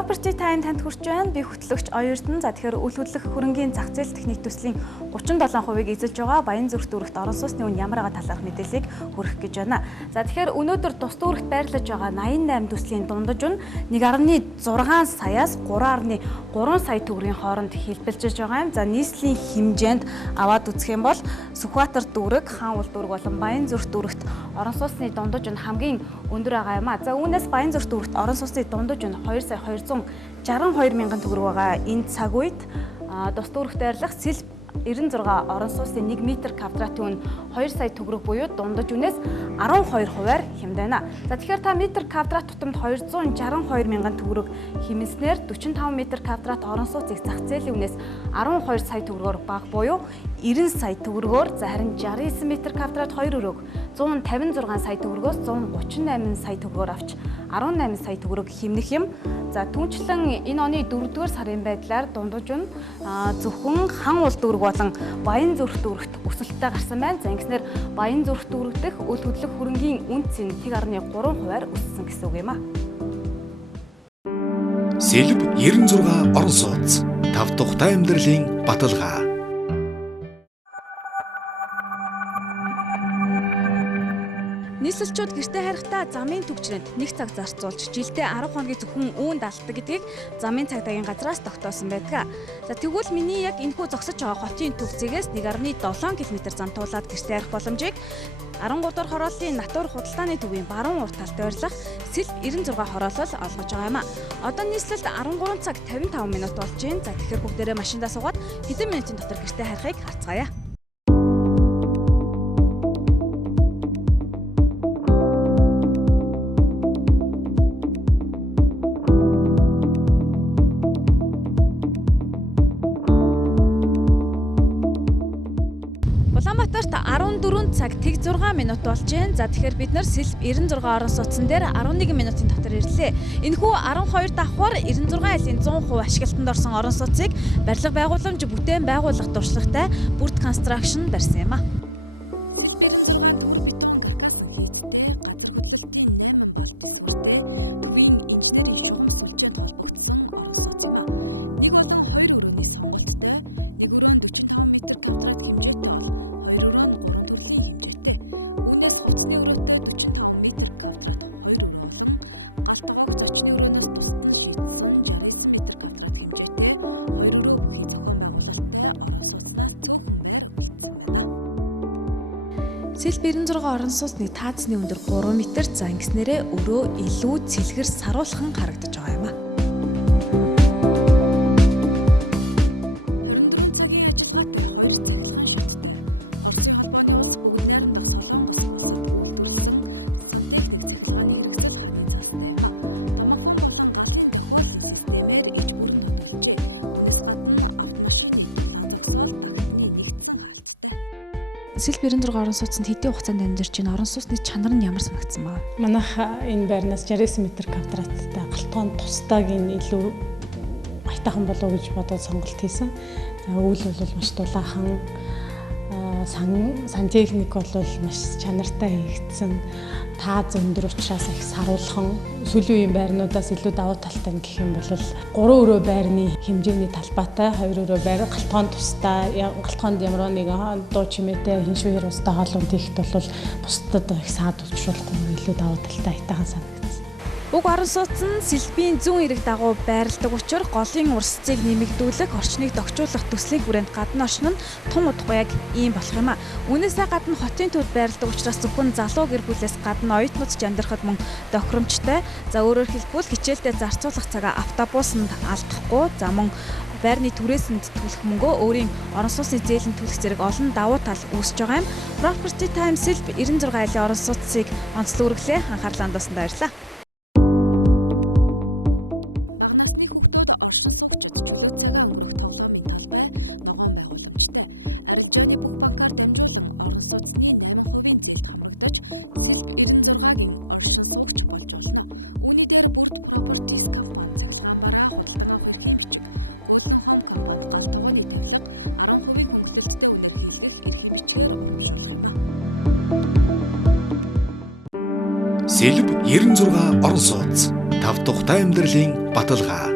Property Time танд хүрч байна. Би хөтлөгч Оюртан. За тэгэхээр үл хөдлөх хөрөнгийн зах зээл техник төслийн 37%-ийг эзэлж байгаа Баянзүрх дүүрэгт орон сууцны үн ямар байгаа талаарх мэдээллийг хүргэх гэж байна. За тэгэхээр өнөөдөр тус дүүрэгт байрлаж байгаа 88 төслийн дундаж үн 1.6 саяас 3.3 сая төгрөгийн хооронд хэлбэлжиж байгаа юм. За нийслэлийн хэмжээнд аваад үзэх юм бол Сүхбаатар дүүрэг, Хаанул дүүрэг болон Баянзүрх дүүрэгт орон сууцны дундаж үн хамгийн өндөр байгаа юм а. За үүнээс Баянзүрх дүүрэгт орон сууцны дундаж үн 2,262 мянган төгрөг байгаа. Энэ цаг үед тус дүүрэгт байрлах Сэлб 96 орон сууцны 1 м квадратын үн 2 сая төгрөг буюу дундаж үнээс 12%-аар хямдана. За тэгэхээр та метр квадрат тутамд 262 мянган төгрөг хэмнэснээр 45 м квадрат орон сууцыг зах зээлийн үнээс 12 сая төгрөгөөр бага буюу 90 сая төгрөгөөр, за харин 69 м квадрат 2 өрөөг 156 сая төгрөгөөс 138 сая төгрөгөөр авч 18 сая төгрөг хэмнэх юм. За түүнчлэн энэ оны 4-р сарын байдлаар дундаж үн зөвхөн Хаанул дүүрэг болон Баянзүрх дүүрэгт өсөлттэй гарсан байна. За ингэснээр Баянзүрх дүүрэг дэх үл хөдлөх хөрөнгийн үнц нь 1.3%-аар өссөн гэсэн үг юм а. Сэлб 96 орон сууц 5 тухтай амьдралын баталгаа. Нийслэлчүүд гэртээ харихтаа замын түвшинд 1 цаг зарцуулж жилдээ 10 хоногийн зөвхөн үүнд алддаг гэдгийг замын цагдаагийн газраас тогтоосон байдаг. За тэгвэл миний яг энэхүү зогсож байгаа хотын төвцгээс 1.7 км зантуулаад гэртээ харих боломжийг 13 дугаар хорооллын натур худалдааны төвийн баруун урт талд байрлах Сэлб 96 хороолол олгож байгаа юм а. Одоо нийслэлд 13 цаг 55 минут болж байна. За тэгэхээр бүгдээрээ машиндаа суугаад хэдэн минутын дотор гэртээ харихыг харцгаая. Улаанбаатарт 14 цаг 6 минут болж байна. За тэгэхээр бид нар Сэлб 96 орон сууцсан дээр 11 минутын дотор ирлээ. Энэхүү 12 давхар 96 айлын 100% ашиглалтанд орсон орон сууцыг барилга байгууламж бүтээн байгуулах туршлагатай Бүрт Construction барьсан юм а. Сэлб 96 орон сууцны таацны өндөр 3 м. За ингэснээрээ өрөө илүү цэлгэр саруулхан харагдаж байгаа юм а. Сэлб 96 орон сууцнд хэдийн хугацаанд амьдарч байна? Орон сууцны чанар нь ямар санагдсан баа? Манайх энэ байрнаас 69 м квадраттай галтгоон тусдааг энэ илүү айтайхан болов гэж бодоод сонголт хийсэн. За үйл бол маш дулаахан, сантехник бол маш чанартай хийгдсэн. Тааз өндөр учраас их саруулхан, сүүлийн үеийн байрнуудаас илүү давуу талтай гэх юм бол 3 өрөө байрны хэмжээний талбайтай, 2 өрөө байр галтгоон тустай, галтгоонд ямар нэгэн дуу чимээтэй хиншүүр устай хоолунд хийхэд бол бусдад их саад учруулахгүй илүү давуу талтай айтайхан санагдсан. Уг орон сууц нь Сэлбийн зүүн эрэг дагуу байрладаг учраас голын урсцыг нэмэгдүүлэх, орчныг догчуулах төслийн хүрээнд гадна оршин нь тун удахгүй яг ийм болох юм а. Үүнээсээ гадна хотын төвд байрладаг учраас зөвхөн залуу гэр бүлээс гадна оюутнууд ч амьдрахад мөн тохиромжтой. За өөрөөр хэлбэл хичээлдээ зарцуулах цагаа автобусанд алдахгүй. За мөн байрны түрээсэнд төлөх мөнгөө өөрийн орон сууцны зээлэнд төлөх зэрэг олон давуу тал үүсэж байгаа юм. Property Time Сэлб 96 айлын орон сууцыг онцлог үргэлээ. Анхаарлаа хандуулсанд баярлалаа. Сэлб 96 орон сууц 5 тухтай амьдралын баталгаа.